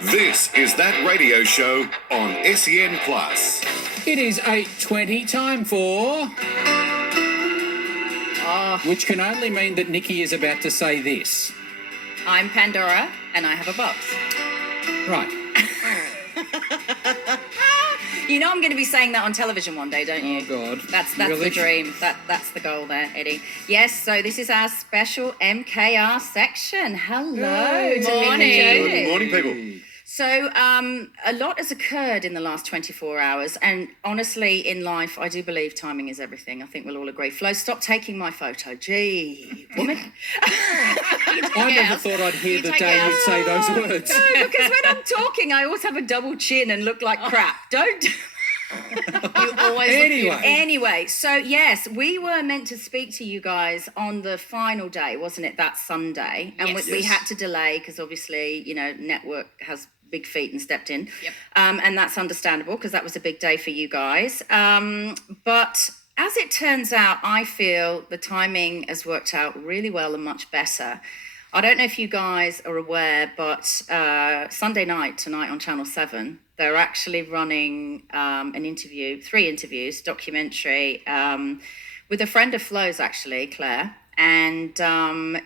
This is That Radio Show on SEN Plus. It is 8:20, time for... which can only mean that Nikki is about to say this. I'm Pandora, and I have a box. Right. You know I'm going to be saying that on television one day, don't you? Oh, God. That's Really? the dream. That's the goal there, Eddie. Yes, so this is our special MKR section. Hello to Mick and Jodie. Good morning, people. So a lot has occurred in the last 24 hours, and honestly, in life, I do believe timing is everything. I think we'll all agree. Flo, stop taking my photo. Gee, woman. I never thought I'd hear the day you'd say those words. No, because when I'm talking, I always have a double chin and look like crap. Don't... You always Anyway, so yes, we were meant to speak to you guys on the final day, wasn't it? That Sunday. And we had to delay because obviously, you know, network has big feet and stepped in. Yep. And that's understandable because that was a big day for you guys. But as it turns out, I feel the timing has worked out really well and much better. I don't know if you guys are aware, but Sunday night, tonight on Channel 7, they're actually running three interviews, documentary, with a friend of Flo's, actually, Claire. And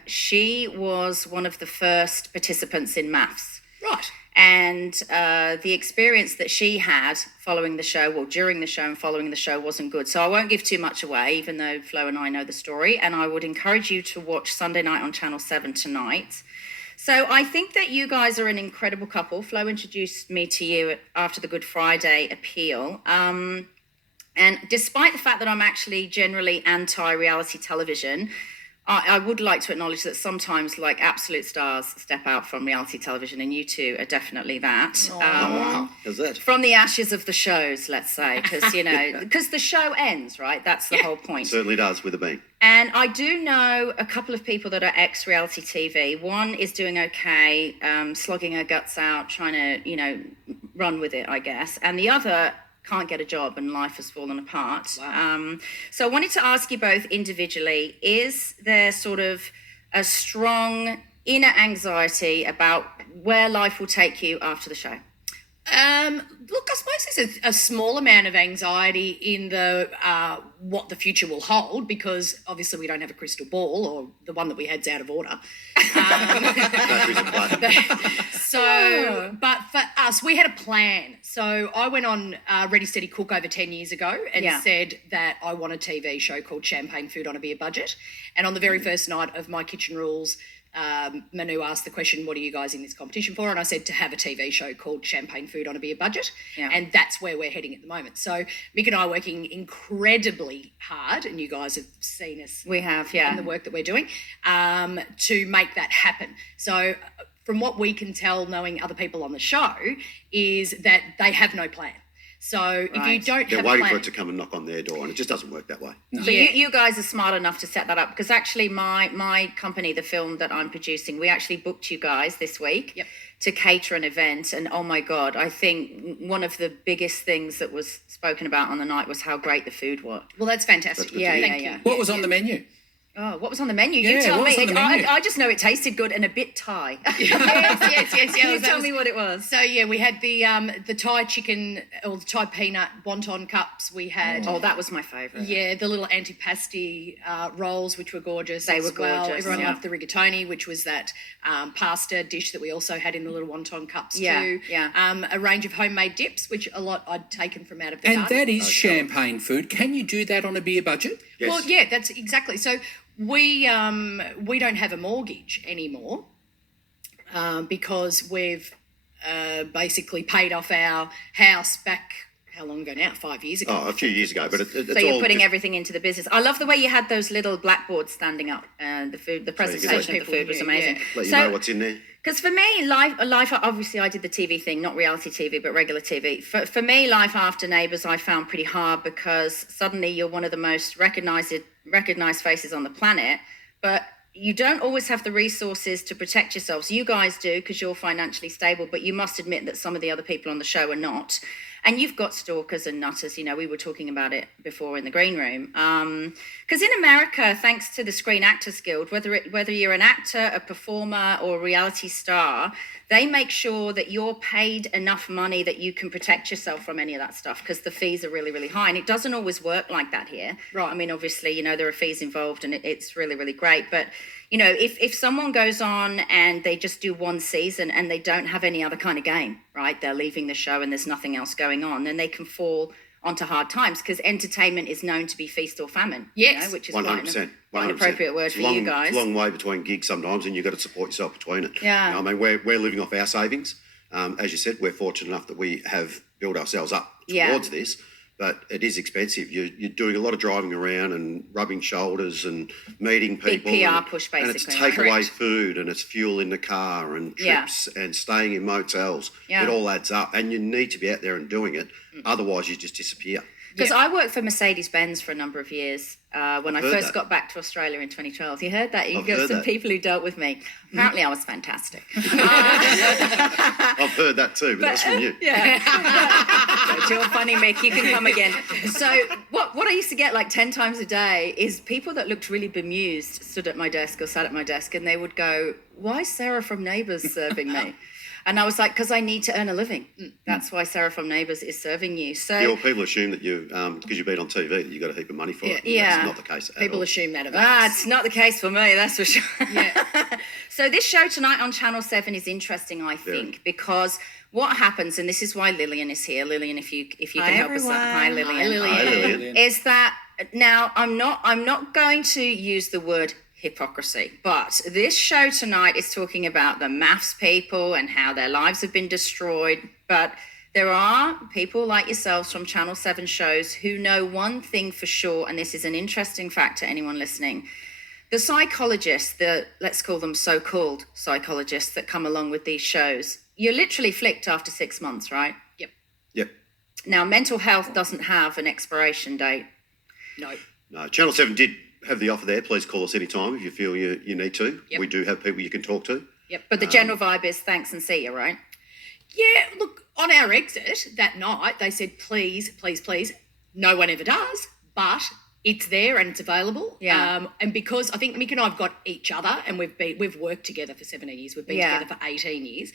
she was one of the first participants in maths. Right. And the experience that she had following the show, well, during the show and following the show wasn't good. So I won't give too much away, even though Flo and I know the story. And I would encourage you to watch Sunday night on Channel 7 tonight. So I think that you guys are an incredible couple. Flo introduced me to you after the Good Friday appeal. And despite the fact that I'm actually generally anti-reality television, I would like to acknowledge that sometimes, like, absolute stars step out from reality television, and you two are definitely that. Wow. How's that? From the ashes of the shows, let's say, because, you know, because the show ends, right? That's the whole point. Certainly does, with a bang. And I do know a couple of people that are ex-reality TV. One is doing okay, slogging her guts out, trying to, you know, run with it, I guess. And the other can't get a job and life has fallen apart. Wow. So I wanted to ask you both individually, is there sort of a strong inner anxiety about where life will take you after the show? Look, I suppose there's a small amount of anxiety in the what the future will hold, because obviously we don't have a crystal ball, or the one that we had's out of order. But for us, we had a plan. So I went on Ready Steady Cook over 10 years ago and said that I want a TV show called Champagne Food on a Beer Budget. And on the very first night of my Kitchen Rules, Manu asked the question, what are you guys in this competition for? And I said to have a TV show called Champagne Food on a Beer Budget. Yeah. And that's where we're heading at the moment. So Mick and I are working incredibly hard, and you guys have seen us. We have, yeah. In the work that we're doing, to make that happen. So from what we can tell, knowing other people on the show, is that they have no plan. So if you don't They're have a waiting plan, for it to come and knock on their door, and it just doesn't work that way. So you guys are smart enough to set that up, because actually my company, the film that I'm producing, we actually booked you guys this week to cater an event. And oh my God, I think one of the biggest things that was spoken about on the night was how great the food was. well, that's fantastic. That's Thank you. What was on the menu? Oh, what was on the menu? You Yeah, tell what was me. on the menu? I just know it tasted good and a bit Thai. yes. You tell me what it was. So we had the Thai chicken, or the Thai peanut wonton cups. We had Oh, that was my favourite. the little antipasti rolls, which were gorgeous. They as were gorgeous, well. Everyone yeah. loved the rigatoni, which was that pasta dish that we also had in the little wonton cups Yeah, too. yeah. A range of homemade dips, which a lot I'd taken from out of the And garden. that is champagne food. Can you do that on a beer budget? Yes. Well, yeah, that's exactly. So we don't have a mortgage anymore because we've basically paid off our house back, how long ago now? 5 years ago. Oh, a few years ago, but it's So you're all putting just- everything into the business. I love the way you had those little blackboards standing up, and the presentation of the food was amazing. let you know what's in there. Because for me, life, obviously I did the TV thing, not reality TV, but regular TV. For me, life after Neighbours I found pretty hard, because suddenly you're one of the most recognised faces on the planet, but you don't always have the resources to protect yourselves. You guys do, because you're financially stable, but you must admit that some of the other people on the show are not. And you've got stalkers and nutters, you know, we were talking about it before in the green room. Because in America, thanks to the Screen Actors Guild, whether you're an actor, a performer, or a reality star, they make sure that you're paid enough money that you can protect yourself from any of that stuff, because the fees are really, really high. And it doesn't always work like that here. Right. I mean, obviously, you know, there are fees involved, and it's really, really great. But, you know, if someone goes on and they just do one season and they don't have any other kind of game, right, they're leaving the show and there's nothing else going on, then they can fall onto hard times, because entertainment is known to be feast or famine. Yes. You know, which is 100%. quite an appropriate word It's for long, you guys. It's a long way between gigs sometimes, and you've got to support yourself between it. Yeah. You know, I mean, we're living off our savings. As you said, we're fortunate enough that we have built ourselves up towards this, but it is expensive. You're doing a lot of driving around and rubbing shoulders and meeting people. Big PR and, push, and basically. it's takeaway Correct. food, and it's fuel in the car, and trips and staying in motels. Yeah. It all adds up, and you need to be out there and doing it. Otherwise, you just disappear. Because I worked for Mercedes-Benz for a number of years when I heard first that. got back to Australia in 2012. You heard that? You I've got heard some that. people who dealt with me. Apparently I was fantastic. I've heard that too, but that's from you. Yeah. But you're funny, Mick. You can come again. So what I used to get like 10 times a day is people that looked really bemused stood at my desk or sat at my desk, and they would go, "Why is Sarah from Neighbours serving me?" And I was like, because I need to earn a living. That's why Sarah from Neighbours is serving you. So Yeah, well, people assume that you, because you've been on TV, that you got a heap of money for it. Yeah. That's not the case at People all. assume that of it's not the case for me, that's for sure. Yeah. So this show tonight on Channel 7 is interesting, I think, because what happens, and this is why Lillian is here. Lillian, if you can help us out. Hi, Lillian. Hi, Lillian. Hi, Lillian. Is that now I'm not going to use the word hypocrisy, but this show tonight is talking about the maths people and how their lives have been destroyed. But there are people like yourselves from Channel 7 shows who know one thing for sure, and this is an interesting fact to anyone listening. The psychologists, let's call them so-called psychologists that come along with these shows, you're literally flicked after 6 months, right? Yep. Yep. Now, mental health doesn't have an expiration date. No, Channel 7 did have the offer there. Please call us anytime if you feel you need to. Yep. We do have people you can talk to. Yep. But the general vibe is thanks and see you, right? Yeah, look, on our exit that night, they said, please, please, please. No one ever does, but it's there and it's available. Yeah. And because I think Mick and I have got each other, and we've worked together for 17 years. We've been together for 18 years.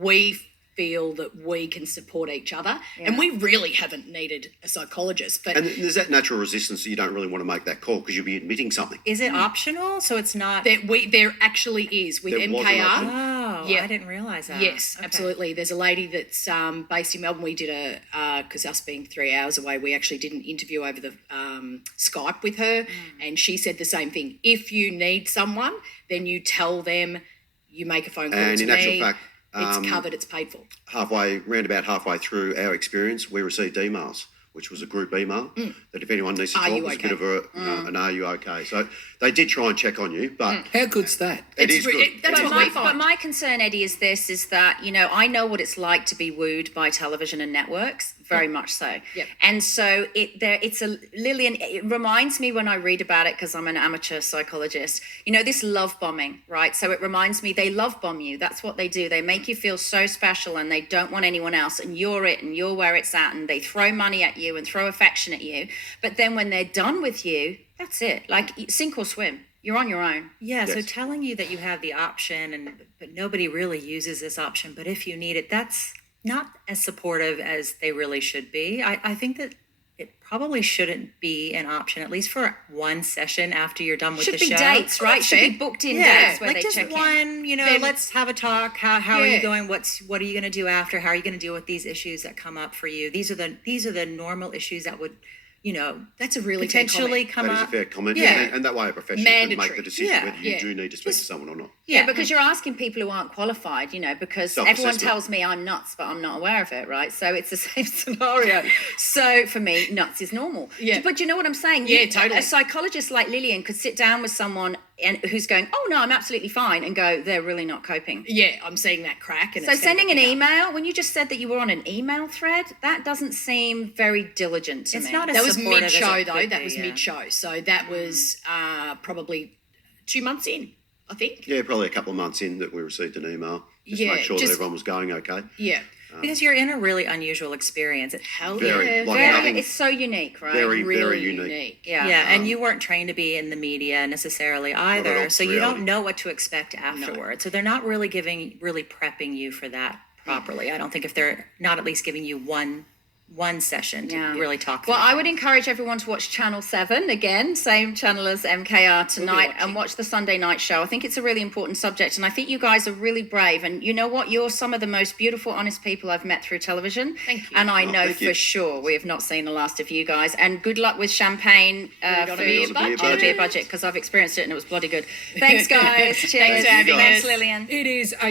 We feel that we can support each other, and we really haven't needed a psychologist. But And there's that natural resistance that you don't really want to make that call because you'll be admitting something. Is it optional? So it's not. there actually is with There was an MKR. option. Oh, Yeah. I didn't realise that. Yes, Okay. absolutely. There's a lady that's based in Melbourne. We did because us being 3 hours away, we actually did an interview over the Skype with her, and she said the same thing. If you need someone, then you tell them, you make a phone call And to in actual me. fact, it's covered, it's paid for. round about halfway through our experience, we received emails, which was a group email that if anyone needs to Are talk, you it's a bit of an are you okay? So they did try and check on you, but How good's that? it is good. That's But what we find. my concern, Eddie, is this: is that I know what it's like to be wooed by television and networks, very much so. Yep. And so Lillian. It reminds me when I read about it, because I'm an amateur psychologist. This love bombing, right? So it reminds me they love bomb you. That's what they do. They make you feel so special, and they don't want anyone else, and you're it, and you're where it's at, and they throw money at you and throw affection at you. But then when they're done with you, that's it. Like sink or swim. You're on your own. Yeah, so Yes. telling you that you have the option, but nobody really uses this option, but if you need it, that's not as supportive as they really should be. I think that it probably shouldn't be an option, at least for one session after you're done with Should the be show. dates, right? That's Should fair. be booked in Yeah, dates where like they just check in. one, Then- let's have a talk. How are Yeah. you going? What are you going to do after? How are you going to deal with these issues that come up for you? These are the normal issues that would, That's a really fair potentially comment. come That is a up. fair comment. Yeah. And that way a professional can make Mandatory. the decision Yeah. whether you Yeah. do need to speak to someone or not. Yeah, because you're asking people who aren't qualified, because everyone Self-assessment. tells me I'm nuts, but I'm not aware of it, right? So it's the same scenario. So for me, nuts is normal. Yeah. But you know what I'm saying? Yeah, totally. A psychologist like Lillian could sit down with someone who's going, oh, no, I'm absolutely fine, and go, they're really not coping. Yeah, I'm seeing that crack. And So it's sending an gonna pick up. email, when you just said that you were on an email thread, that doesn't seem very diligent to It's me. not as That was supportive as it mid-show, though. could That be, was yeah. mid-show. So that was probably 2 months in, I think. Yeah, probably a couple of months in that we received an email just to Yeah, make sure that just- everyone was going okay. Yeah. Because you're in a really unusual experience. Hell Very, yeah. like Very, nothing- it's so unique, right? Very, really very unique. Yeah. Yeah, and you weren't trained to be in the media necessarily either, all, so you reality. don't know what to expect afterwards. So they're not really prepping you for that properly. I don't think if they're not at least giving you one session to really talk Well, through. I would encourage everyone to watch Channel 7 again, same channel as MKR tonight, and watch the Sunday night show. I think it's a really important subject, and I think you guys are really brave. And you know what? You're some of the most beautiful, honest people I've met through television. Thank you. And I know thank for you. sure we have not seen the last of you guys. And good luck with champagne on a beer food budget. on a beer budget, because I've experienced it and it was bloody good. Thanks, guys. Cheers. Thanks for having Thanks, us. Lillian. It is a